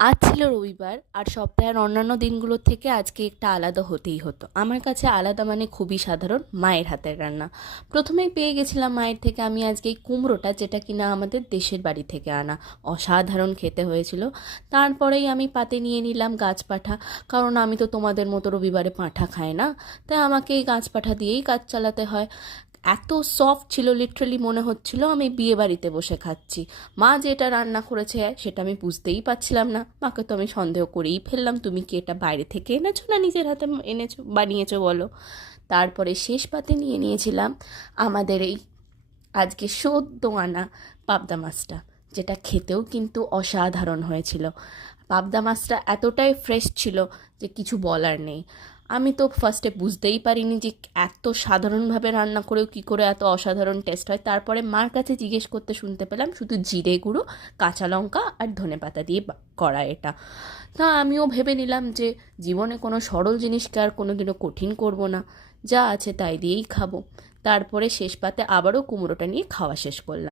আজ ছিল রবিবার আর সপ্তাহের অন্যান্য দিনগুলোর থেকে আজকে একটা আলাদা হতেই হতো। আমার কাছে আলাদা মানে খুবই সাধারণ মায়ের হাতের রান্না। প্রথমেই পেয়ে গেছিলাম মায়ের থেকে আমি আজকে এই কুমড়োটা যেটা কিনা আমাদের দেশের বাড়ি থেকে আনা। অসাধারণ খেতে হয়েছিল। তারপরেই আমি পাতে নিয়ে নিলাম গাছ পাঠা। কারণ আমি তো তোমাদের মতো রবিবারে পাঁঠা খাই না। তাই আমাকে এই গাছ পাঠা দিয়েই কাজ চালাতে হয়। এত সফট ছিল লিটারালি মনে হচ্ছিল আমি বিয়ে বাড়িতে বসে খাচ্ছি। মা যেটা রান্না করেছে সেটা আমি বুঝতেই পারছিলাম না। মাকে তো আমি সন্দেহ করেই ফেললাম, তুমি কি এটা বাইরে থেকে এনেছো না নিজের হাতে এনেছো, বানিয়েছো বলো? তারপরে শেষ পাতে নিয়ে নিয়েছিলাম আমাদের এই আজকে সদ্য আনা পাবদা মাছটা, যেটা খেতেও কিন্তু অসাধারণ হয়েছিল। পাবদা মাছটা এতটাই ফ্রেশ ছিল যে কিছু বলার নেই। আমি তো ফার্স্টে বুঝতেই পারিনি যে এত সাধারণভাবে রান্না করেও কী করে এত অসাধারণ টেস্ট হয়। তারপরে মার কাছে জিজ্ঞেস করতে শুনতে পেলাম শুধু জিরে গুঁড়ো, কাঁচা লঙ্কা আর ধনে পাতা দিয়ে করা এটা। তা আমিও ভেবে নিলাম যে জীবনে কোনো সরল জিনিসকে আর কোনো দিনও কঠিন করব না। যা আছে তাই দিয়েই খাব। তারপরে শেষ পাতে আবারও কুমড়োটা নিয়ে খাওয়া শেষ করলাম।